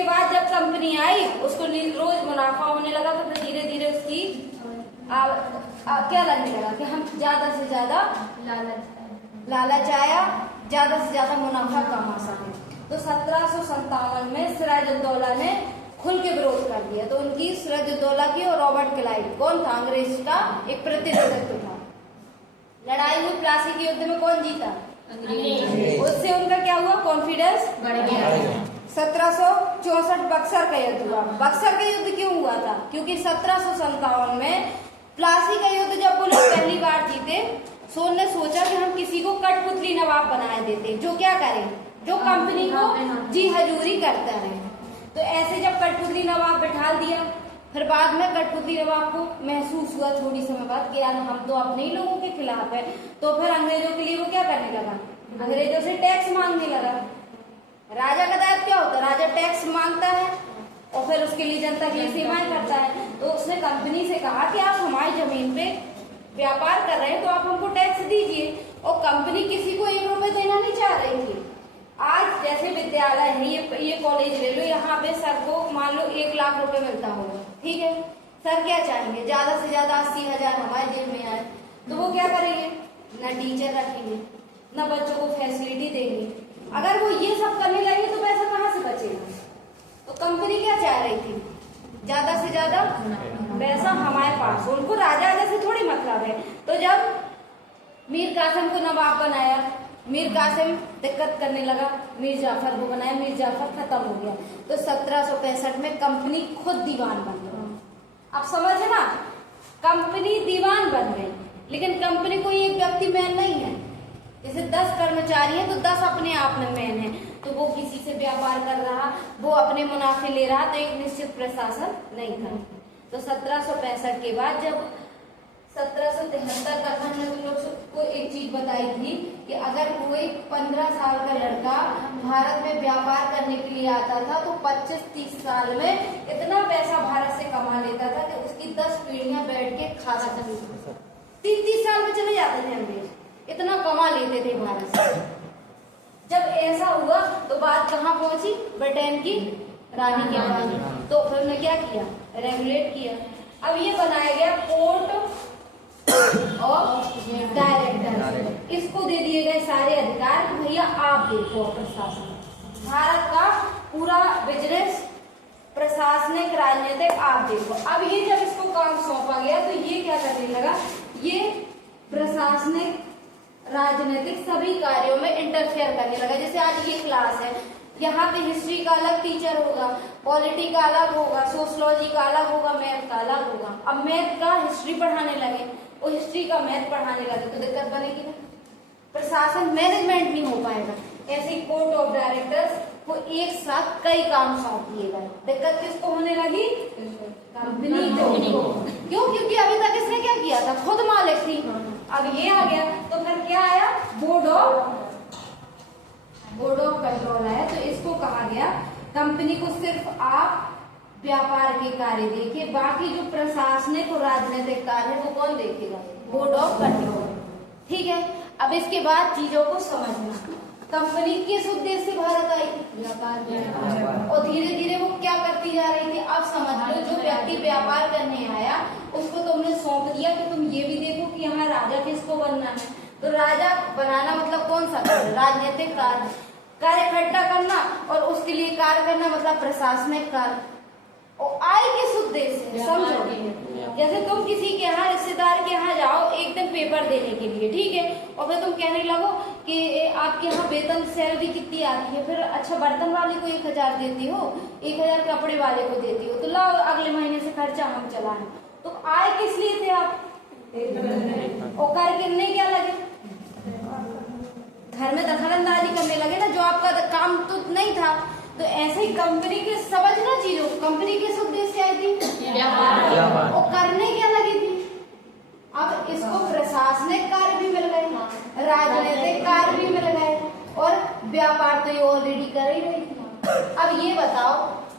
इसके बाद जब कंपनी आई उसको रोज मुनाफा होने लगा तो फिर धीरे धीरे उसकी क्या लगने लगा कि हम ज्यादा से ज्यादा लालच आया, ज्यादा से ज्यादा मुनाफा कमा सके। तो 1757 में सिराजुद्दौला ने खुल के विरोध कर दिया। तो उनकी सिराजुद्दौला की और रॉबर्ट क्लाइव कौन था, अंग्रेज का एक प्रतिनिधित्व था। लड़ाई हुई प्लासी के युद्ध में कौन जीता, अंग्रेज। उससे उनका क्या हुआ, कॉन्फिडेंस बढ़ गया। 1764 बक्सर का युद्ध हुआ। बक्सर का युद्ध क्यों हुआ था, क्योंकि 1757 में प्लासी का युद्ध जब वो लोग पहली बार जीते तो उन्होंने सोचा कि हम किसी को कठपुतली नवाब बनाए देते, जो क्या करे, जो कंपनी को जी हजूरी करता रहे। तो ऐसे जब कठपुतली नवाब बैठा दिया, फिर बाद में कठपुतली नवाब को महसूस हुआ थोड़ी समय बाद कि यार हम तो अपने ही लोगों के खिलाफ है। तो फिर अंग्रेजों के लिए वो क्या करने लगा, अंग्रेजों से टैक्स मांगने लगा। राजा का दायित्व क्या होता है, राजा टैक्स मांगता है और फिर उसके लिए जनता के लिए सेवाएं करता है। तो उसने कंपनी से कहा कि आप हमारी जमीन पे व्यापार कर रहे हैं तो आप हमको टैक्स दीजिए। और कंपनी किसी को 1 रुपए देना नहीं चाह रही थी। आज जैसे विद्यालय है, ये कॉलेज ले लो, यहाँ पे सर को मान लो 1 लाख रुपए मिलता होगा, ठीक है। सर क्या चाहेंगे, ज्यादा से ज्यादा 80,000 हमारे जेब में आए। तो वो क्या करेंगे, न टीचर रखेंगे, न बच्चों को फैसिलिटी देंगे। अगर वो ये सब करने लगे तो पैसा कहाँ से बचेगा। तो कंपनी क्या चाह रही थी, ज्यादा से ज्यादा पैसा हमारे पास, उनको राजा से थोड़ी मतलब है। तो जब मीर कासिम को नवाब बनाया, मीर कासिम दिक्कत करने लगा, मीर जाफर को बनाया, मीर जाफर खत्म हो गया। तो 1765 में कंपनी खुद दीवान बन गई। अब समझे ना, कंपनी दीवान बन गई, लेकिन कंपनी कोई एक व्यक्ति मैन नहीं है। जैसे 10 कर्मचारी हैं तो 10 अपने आप में मैन है। तो वो किसी से व्यापार कर रहा, वो अपने मुनाफे ले रहा, तो एक निश्चित प्रशासन नहीं था। तो 1765 के बाद जब 1773 तक हमने तुम लोग को एक चीज बताई थी कि अगर कोई 15 साल का लड़का भारत में व्यापार करने के लिए आता था तो 25-30 साल में इतना पैसा भारत से कमा लेता था कि उसकी 10 पीढ़ियां बैठ के खा सकती थी। 30-30 साल में चले जाते थे अंग्रेज, इतना कमा लेते थे भारत से। जब ऐसा हुआ तो बात कहाँ पहुंची, ब्रिटेन की रानी के पास। तो फिर उन्होंने क्या किया, रेगुलेट किया। अब ये बनाया गया कोर्ट ऑफ डायरेक्टर, इसको दे दिए गए सारे अधिकार कि भैया आप देखो प्रशासन, भारत का पूरा बिजनेस, प्रशासनिक, राजनीतिक आप देखो। अब ये जब इसको काम सौंपा गया तो ये क्या करने लगा, ये प्रशासनिक, राजनीतिक सभी कार्यों में इंटरफेयर करने लगा। जैसे आज ये क्लास है, यहाँ पे हिस्ट्री का अलग टीचर होगा, पॉलिटी का अलग होगा, सोशलॉजी का अलग होगा, मैथ का अलग होगा। अब मैथ का हिस्ट्री पढ़ाने लगे और हिस्ट्री का मैथ पढ़ाने लगे तो दिक्कत बनेगी ना, प्रशासन मैनेजमेंट नहीं हो पाएगा। ऐसे कोर्ट ऑफ डायरेक्टर्स को एक साथ कई काम सौंप दिए गए। दिक्कत किसको होने लगी, कंपनी को। क्यों, क्योंकि अभी तक इसने क्या किया था, खुद मालिक थी। अब ये आ गया तो फिर क्या आया, बोर्ड ऑफ कंट्रोल आया। तो इसको कहा गया कंपनी को सिर्फ आप व्यापार के कार्य देखिए, बाकी जो प्रशासनिक और राजनीतिक कार्य है वो कौन देखेगा, बोर्ड ऑफ कंट्रोल, ठीक है। अब इसके बाद चीजों को समझना, कंपनी किस उद्देश्य से भारत आई, व्यापार, और धीरे धीरे वो क्या करती जा रही थी। अब समझ लो, जो व्यक्ति व्यापार करने आया उसको तुमने सौंप दिया कि तुम ये भी देखो कि यहाँ राजा किसको बनना है। तो राजा बनाना मतलब कौन सा कार्य, राजनीतिक कार्य इकट्ठा करना, और उसके लिए कार्य करना मतलब प्रशासनिक कार्य। और आय किस उद्देश्य से, समझो। जैसे तुम किसी के यहाँ, रिश्तेदार के यहाँ जाओ एक दिन पेपर देने के लिए, ठीक है, और फिर तुम कहने लगो कि आपके यहाँ वेतन सैलरी कितनी आती है, फिर अच्छा बर्तन वाले को 1000 देती हो, 1000 कपड़े वाले को देती हो, तो लाओ अगले महीने से खर्चा हम चलाएं। तो आय किस लिए थे आप, और कार्य करने क्या लगे, घर में दखलंदाजी करने लगे ना, जो आपका काम तो नहीं था। तो ऐसे ही कंपनी के समझना चीजों, कंपनी किस उद्देश्य से आई थी, व्यापार, और करने क्या लगी थी। अब इसको प्रशासनिक कार्य भी मिल गए, राजनीतिक कार्य भी मिल गए, और व्यापार तो ये ऑलरेडी कर ही रही थी। अब ये बताओ,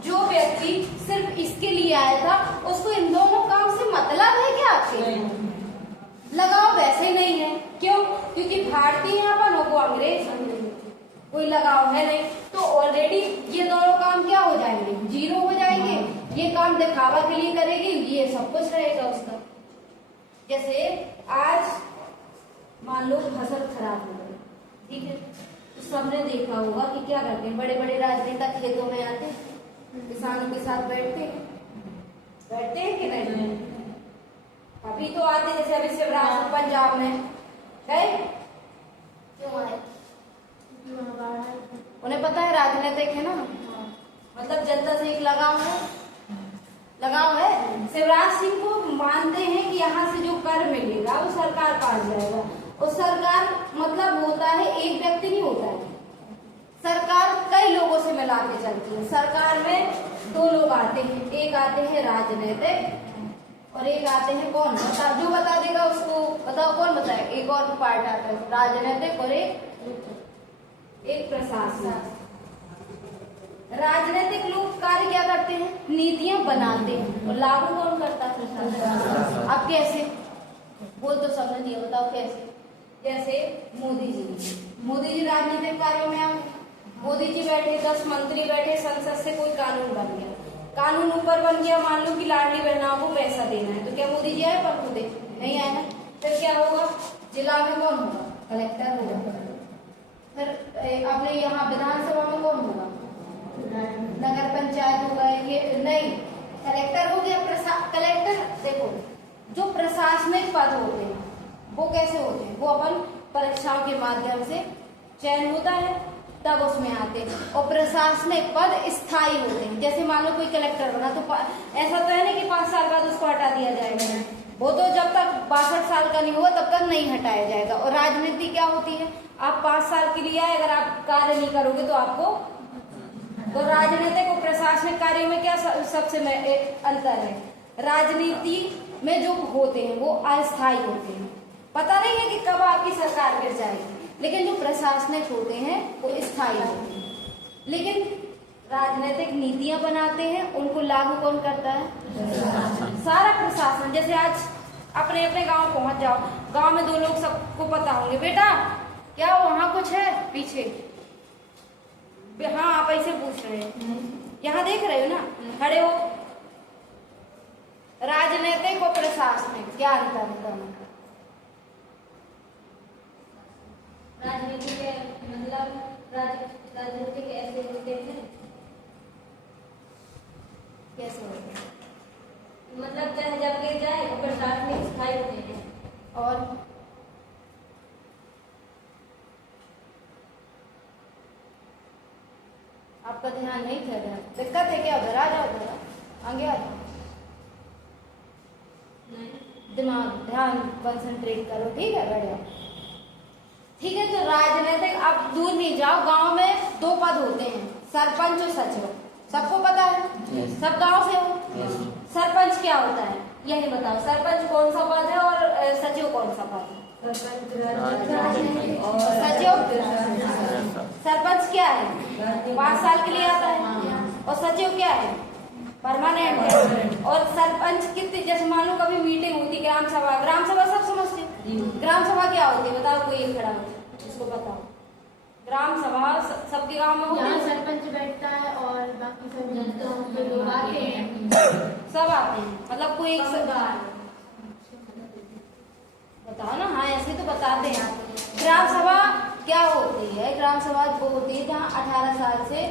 जो व्यक्ति सिर्फ इसके लिए आया था उसको इन दोनों काम से मतलब है क्या आपके, लगाव वैसे ही नहीं है। क्यों, क्योंकि भारतीयपन को अंग्रेज कोई लगाव है नहीं। तो ऑलरेडी ये दोनों काम क्या हो जाएंगे, काम दिखावा के लिए करेगी, ये सब कुछ रहेगा उसका। जैसे आज मान लो फसल खराब हो गई, ठीक है, तो सबने देखा होगा कि क्या करते हैं, बड़े बड़े राजनेता खेतों में आते हैं, किसानों के साथ बैठते हैं कि नहीं? अभी तो आते, जैसे अभी शिवराज पंजाब में गए, क्यों आए? उन्हें पता है राजनीतिक है ना, मतलब जनता से एक लगाव है। शिवराज सिंह को मानते हैं कि यहाँ से जो कर मिलेगा वो सरकार पास जाएगा, और सरकार मतलब होता है एक व्यक्ति नहीं होता है, सरकार कई लोगों से मिला के चलती है। सरकार में दो लोग आते हैं, एक आते हैं राजनीतिक और एक आते हैं कौन, जो बता देगा उसको बताओ, कौन बताए? एक और पार्ट आता है राजनीतिक और एक प्रशासनिक। राजनीतिक लोग कार्य क्या करते हैं? नीतियां बनाते हैं, और लागू कौन करता है? प्रशासन। अब कैसे बोल तो सबने दिया, बताओ कैसे? जैसे मोदी जी राजनीतिक कार्यों में आए, मोदी जी बैठे, 10 मंत्री बैठे, संसद से कोई कानून बन गया, कानून ऊपर बन गया, मान लो कि लाडली बहनाओं को पैसा देना है, तो क्या मोदी जी आए पर खुद नहीं आए ना? फिर क्या होगा? जिला में कौन होगा? कलेक्टर होगा। फिर अपने यहाँ विधानसभा में कौन होगा? नगर पंचायत होगा, ये नहीं, कलेक्टर हो गया। कलेक्टर देखो, जो प्रशासनिक पद होते हैं वो कैसे होते हैं? वो अपन परीक्षाओं के माध्यम से चयन होता है तब उसमें आते हैं, और प्रशासनिक पद स्थायी होते हैं। जैसे मान लो कोई कलेक्टर बना, तो ऐसा तो है नहीं कि 5 साल बाद उसको हटा दिया जाएगा, वो तो जब तक 62 साल का नहीं हुआ तब तक नहीं हटाया जाएगा। और राजनीति क्या होती है? आप 5 साल के लिए आए, अगर आप कार्य नहीं करोगे तो आपको, तो राजनीतिक और प्रशासनिक कार्यों में क्या सबसे अंतर है? राजनीति में जो होते हैं वो अस्थायी होते हैं, पता नहीं है कि कब आपकी सरकार गिर जाएगी, लेकिन जो प्रशासनिक होते हैं वो स्थायी होते हैं। लेकिन राजनीतिक नीतियां बनाते हैं, उनको लागू कौन करता है? सारा प्रशासन। जैसे आज अपने अपने गांव पहुंच जाओ, गांव में 2 लोग सबको पता होंगे, बेटा क्या वहां कुछ है पीछे? हाँ, आप ऐसे पूछ रहे हैं, यहाँ देख रहे हो ना, खड़े हो। राजनीतिक और प्रशासनिक क्या अंतर है? राजनीति के मतलब राजनीतिक ऐसे होते हैं, कैसे होते हैं? मतलब चाहे जब गिर जाए, और प्रशासनिक स्थायी होते हैं। और आपका ध्यान नहीं कर रहा, दिक्कत है क्या? उधर आ जाओ, उधर आगे आ जाओ, दिमाग ध्यान कंसंट्रेट करो, ठीक है? बढ़िया, ठीक है। तो राजनीतिक, अब दूर नहीं जाओ, गांव में 2 पद होते हैं, सरपंच और सचिव। सबको पता है? सब गांव से हो। सरपंच क्या होता है यही बताओ? सरपंच कौन सा पद है और सचिव कौन सा पद है? सरपंच क्या है? 5 साल के लिए आता है, और सचिव क्या है? परमानेंट है। और सरपंच कितने, जैसे मान लो कभी मीटिंग होती, ग्राम सभा सब समझते हैं। ग्राम सभा क्या होती है बताओ? कोई एक खड़ा हो, उसको बताओ। ग्राम सभा सबके गांव में होती है, सरपंच बैठता है और बाकी सब लोग आते हैं, सब आते हैं, मतलब कोई एक बताओ ना। हाँ, ऐसे तो बताते हैं। ग्राम सभा क्या होती है? ग्राम सभा वो होती है जहाँ 18 साल से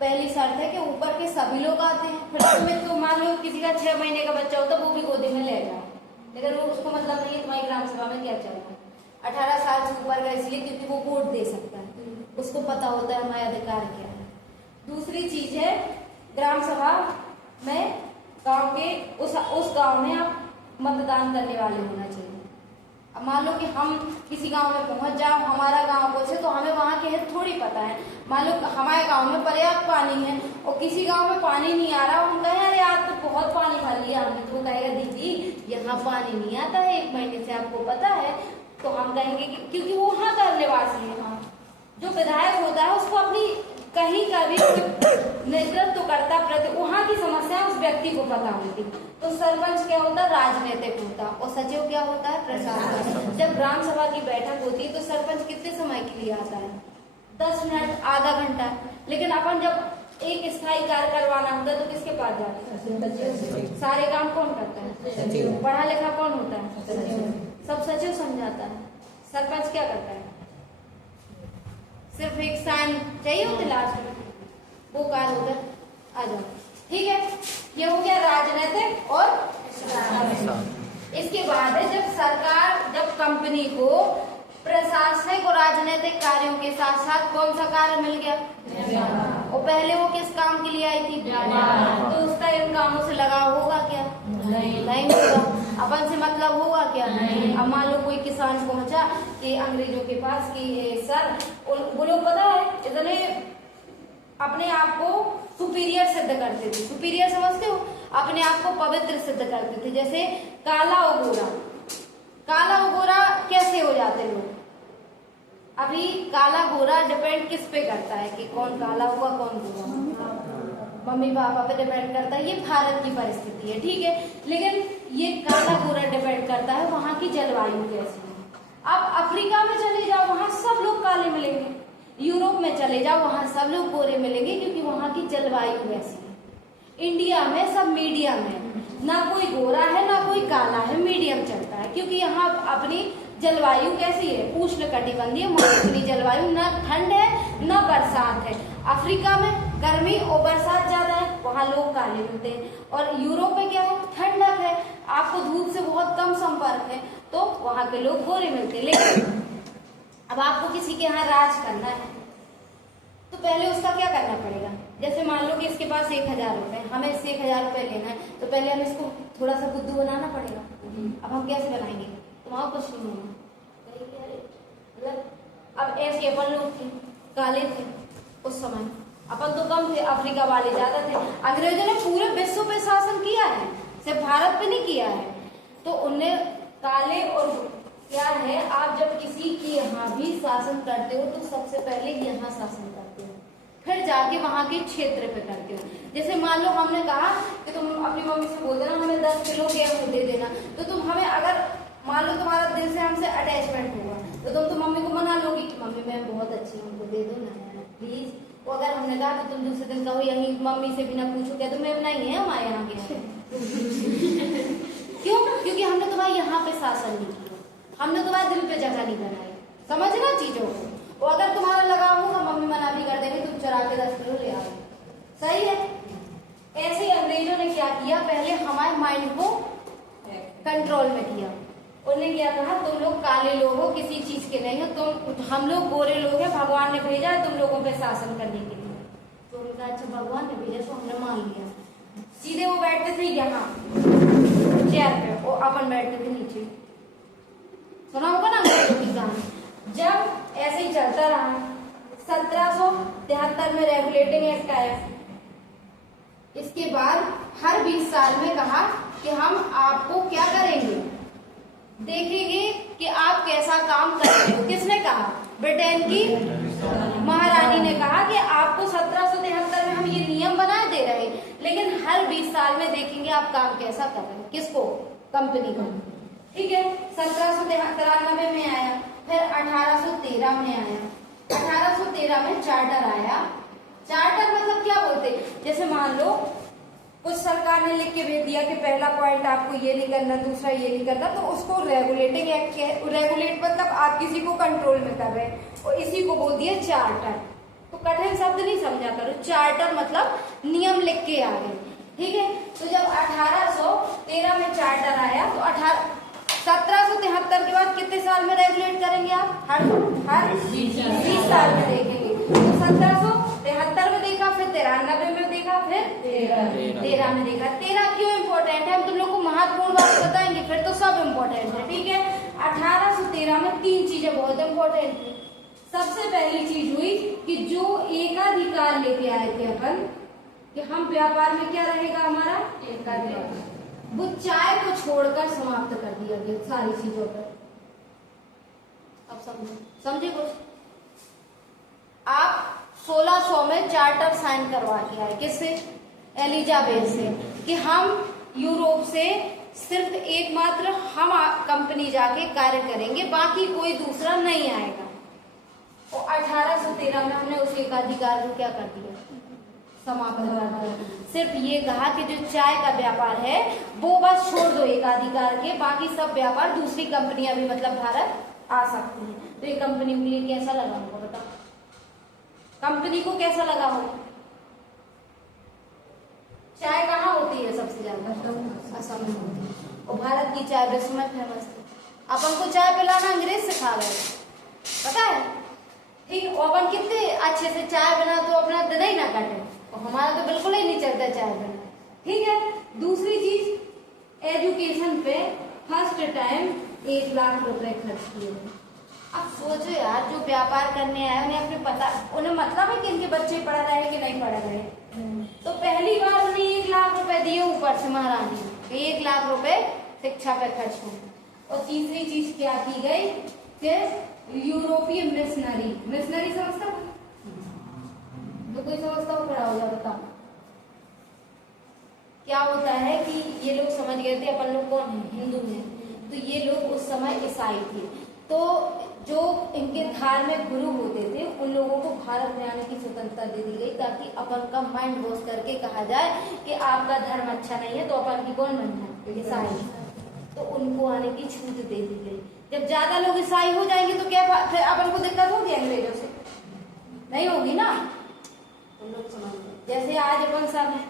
पहली शर्त है कि ऊपर के सभी लोग आते हैं। फिर तुम्हें तो मान लो किसी का 6 महीने का बच्चा होता है, वो भी गोदी में ले जाओ, लेकिन वो उसको मतलब नहीं है तुम्हारी ग्राम सभा में क्या चल रहा है। 18 साल से ऊपर का इसलिए क्योंकि वो वोट दे सकता है, उसको पता होता है हमारा अधिकार क्या है। दूसरी चीज है, ग्राम सभा में गांव के उस गांव में आप मतदान करने वाले होना चाहिए। अब मान लो कि हम किसी गांव में पहुंच जाओ, हमारा गांव कुछ है, तो हमें वहां के हित थोड़ी पता है। मान लो हमारे गांव में पर्याप्त पानी है और किसी गांव में पानी नहीं आ रहा, हम कहें अरे आज तो बहुत पानी भर लिया हमने, तो वो कहेगा दीदी यहाँ पानी नहीं आता है 1 महीने से, आपको पता है? तो हम कहेंगे कि क्योंकि वो वहाँ का निवासी है। वहाँ जो विधायक होता है उसको अपनी कहीं का भी नेतृत्व करता, प्रति वहाँ की समस्या उस व्यक्ति को पता होती। तो सरपंच क्या होता है? राजनीतिक होता। और सचिव क्या होता है? प्रशासनिक। जब ग्राम सभा की बैठक होती है तो सरपंच कितने समय के लिए आता है? 10 मिनट, आधा घंटा। लेकिन अपन जब एक स्थायी कार्य करवाना होता है तो किसके पास जाते हैं? सारे काम कौन करता है? पढ़ा लिखा कौन होता है? सब सचिव समझाता है। सरपंच क्या करता है? सिर्फ एक साइन चाहिए होते लास्ट में, वो कार्य होता है। आ जाओ, ठीक है। ये हो गया राजनीतिक और इसके बाद है जब सरकार, जब कंपनी को प्रशासनिक और राजनीतिक कार्यों के साथ साथ कौन सा कार्य मिल गया? और पहले वो किस काम के लिए आई थी? तो उसका इन कामों से लगाव होगा क्या? नहीं होगा। अपन से मतलब होगा क्या? अब मान लो कोई किसान पहुंचा कि अंग्रेजों के पास कि सर, वो लोग पता है इतने अपने आप को सुपीरियर सिद्ध करते थे। सुपीरियर समझते हो? अपने आप को पवित्र सिद्ध करते थे। जैसे काला और गोरा, काला और गोरा कैसे हो जाते लोग? अभी काला गोरा डिपेंड किस पे करता है कि कौन काला होगा कौन गोरा? मम्मी पापा पे डिपेंड करता है। ये भारत की परिस्थिति है, ठीक है। लेकिन ये काला गोरा डिपेंड करता है वहां की जलवायु कैसी है। अब अफ्रीका में चले जाओ, वहां सब लोग काले मिलेंगे। यूरोप में चले जाओ, वहां सब लोग गोरे मिलेंगे क्योंकि वहां की जलवायु वैसी है। इंडिया में सब मीडियम है, ना कोई गोरा है ना कोई काला है, मीडियम चलता है क्योंकि यहाँ अपनी जलवायु कैसी है? उष्ण कटिबंधीय मौसमी जलवायु, ना ठंड है ना बरसात है। अफ्रीका में गर्मी और बरसात ज्यादा है, वहाँ लोग काले मिलते हैं। और यूरोप में क्या है? ठंडक है, आपको धूप से बहुत कम संपर्क है, तो वहाँ के लोग गोरे मिलते हैं। लेकिन अब आपको किसी के यहाँ राज करना है तो पहले उसका क्या करना पड़ेगा? जैसे मान लो कि इसके पास 1000 रुपए, हमें इससे 1000 रुपए लेना है, तो पहले हमें इसको थोड़ा सा बुद्धू बनाना पड़ेगा। अब हम कैसे बनाएंगे? तुम्हारा कुछ नहीं होगा। मतलब अब ऐसे अपन लोग थे, काले थे उस समय, अपन तो कम थे, अफ्रीका वाले ज्यादा थे। अंग्रेजों ने पूरे विश्व पे शासन किया है, सिर्फ भारत पे नहीं किया है। तो उनने काले और क्या है, आप जब किसी के यहाँ भी शासन करते हो तो सबसे पहले यहाँ शासन करते हो, फिर जाके वहां के क्षेत्र पे करते हो। जैसे मान लो हमने कहा कि तुम अपनी मम्मी से बोल देना हमें 10 किलो गेहूं दे देना, तो तुम हमें, अगर मान लो तुम्हारा दिल से हमसे अटैचमेंट होगा तो तुम तो मम्मी को मना लोगी कि मम्मी मैं बहुत अच्छी हूँ, हमको दे दो ना प्लीज। वो अगर हमने कहा तो तुम दूसरे दिन कहो यही मम्मी से भी ना पूछो क्या तुम्हें नहीं है हमारे यहाँ के क्यों? क्योंकि हमने तुम्हारे यहाँ पे शासन नहीं किया, हमने तुम्हारे दिल पे जगह नहीं बनाई। समझना चीजों को। वो अगर तुम्हारा लगाव होगा मम्मी मना भी कर देंगे, तुम चुरा के 10 किलो ले आओ, सही है। ऐसे अंग्रेजों ने क्या किया, पहले हमारे माइंड को कंट्रोल में किया। उन्होंने क्या कहा, तुम लोग काले लोग हो, किसी चीज के नहीं हो, तुम, हम लोग गोरे लोग हैं, भगवान ने भेजा है तुम लोगों पे शासन करने के लिए। तो उनका अच्छा भगवान ने भेजा, तो हमने मान लिया। सीधे वो बैठते थे यहाँ चेयर पे, वो अपन बैठते थे नीचे। सुना होगा ना कहानी। जब ऐसे ही चलता रहा, 1773 में रेगुलेटिंग एक्ट आया। इसके बाद हर 20 साल में कहा कि हम आपको क्या करेंगे, देखेंगे कि आप कैसा काम कर रहे हो। किसने कहा? ब्रिटेन की महारानी ने कहा कि आपको 1773 में हम ये नियम बना दे रहे हैं, लेकिन हर 20 साल में देखेंगे आप काम कैसा कर रहे हैं। किसको? कंपनी को, ठीक है। 1793 में आया, फिर 1813 में आया। 1813 में चार्टर आया। चार्टर मतलब क्या बोलते, जैसे मान लो कुछ सरकार ने लिख के भेज दिया कि पहला पॉइंट आपको ये नहीं करना, दूसरा ये नहीं करना, तो उसको रेगुलेटिंग एक्ट है। रेगुलेट मतलब आप किसी को कंट्रोल में कर रहे हैं, और इसी को बोल दिया चार्टर। तो कठिन शब्द नहीं समझा करो, चार्टर मतलब नियम लिख के आ गए, ठीक है। तो जब 1813 में चार्टर आया तो 1773 के बाद कितने साल में रेगुलेट करेंगे आप? हर 20 साल में देखेंगे। तो 1773 में देखा, फिर 93 में देखा, फिर 13 में देखा। 13 क्यों इम्पोर्टेंट है, हम तुम लोग को महत्वपूर्ण बात बताएंगे, फिर तो सब इम्पोर्टेंट है, ठीक है। 1813 में 3 चीजें बहुत इम्पोर्टेंट थी। सबसे पहली चीज हुई कि जो एकाधिकार लेके आए थे अपन, कि हम व्यापार में क्या रहेगा हमारा एकाधिकार, वो चाय को छोड़कर समाप्त कर दिया गया सारी चीजों पर। अब समझे कुछ? आप 1600 में चार्टर साइन करवा के आए, किससे? एलिजाबेथ से, कि हम यूरोप से सिर्फ एकमात्र हम कंपनी जाके कार्य करेंगे, बाकी कोई दूसरा नहीं आएगा। और 1813 में हमने उस एकाधिकार को क्या कर दिया? समाप्त कर दो। सिर्फ ये कहा कि जो चाय का व्यापार है वो बस छोड़ दो एकाधिकार के, बाकी सब व्यापार दूसरी कंपनियां भी मतलब भारत आ सकती है। तो ये कंपनी के लिए कैसा लगा होगा बताओ, कंपनी को कैसा लगा होगा? चाय कहाँ होती है सबसे ज्यादा? असम में होती है। और भारत की चाय विश्व में फेमस थी। अपन को चाय पिलाना अंग्रेज सिखा गए, पता है? ठीक, और अपन कितने अच्छे से चाय बना तो अपना दिन ही ना काटे, और हमारा तो बिल्कुल ही नहीं चलता चाय बना। ठीक है। दूसरी चीज, एजुकेशन पे फर्स्ट टाइम 1 लाख रुपए खर्च किए। अब सोचो यार, जो व्यापार करने आए उन्हें अपने पता, उन्हें मतलब है कि इनके बच्चे पढ़ रहे हैं कि नहीं पढ़ रहे। तो पहली बार उन्हें 1 लाख रुपए दिए ऊपर से महारानी कि 1 लाख रुपए शिक्षा पे खर्च होंगे। और तीसरी चीज क्या की गई कि यूरोपीय मिशनरी समझता हो? तो कोई समझता हो, खड़ा हो जाए बताओ। क्या होता है कि ये लोग समझ गए थे अपन लोग कौन है, हिंदू हैं, तो ये लोग उस समय ईसाई थे। तो जो इनके धार्मिक गुरु होते थे उन लोगों को भारत में आने की स्वतंत्रता दे दी गई, ताकि अपन का माइंड वॉश करके कहा जाए कि आपका धर्म अच्छा नहीं है तो अपन की कौन बनना है, ईसाई। तो उनको आने की छूट दे दी गई। जब ज्यादा लोग ईसाई हो जाएंगे तो क्या फिर अपन को दिक्कत होगी अंग्रेजों से? नहीं होगी ना। तुम लोग समझ लो, जैसे आज अपन सब है,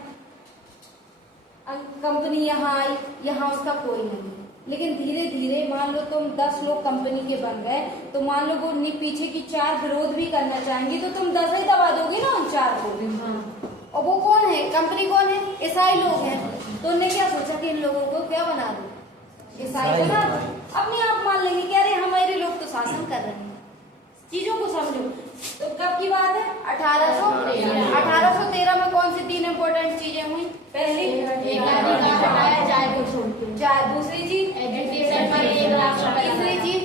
कंपनी यहाँ आई, यहाँ उसका कोई नहीं, लेकिन धीरे धीरे मान लो तुम 10 लोग कंपनी के बन गए, तो मान लो वो पीछे की 4 विरोध भी करना चाहेंगी तो तुम 10 ही दबा दोगी ना उन 4 को। और वो कौन है, कंपनी कौन है, ईसाई लोग हैं। तो उन्होंने क्या सोचा कि इन लोगों को क्या बना दो, ईसाई बना दो। अपने आप मान लेंगे कि अरे हमारे लोग तो शासन कर रहे हैं। चीजों को समझो। तो कब की बात है? 1813 में कौन सी 3 इम्पोर्टेंट चीजें हुई? पहली, चाय को छोड़ के। चाय। दूसरी चीज, एजुकेशन पर 1 लाख। तीसरी चीज,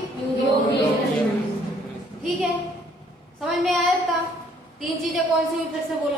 ठीक है, समझ में आया था? 3 चीजें कौन सी हुई फिर से बोलो?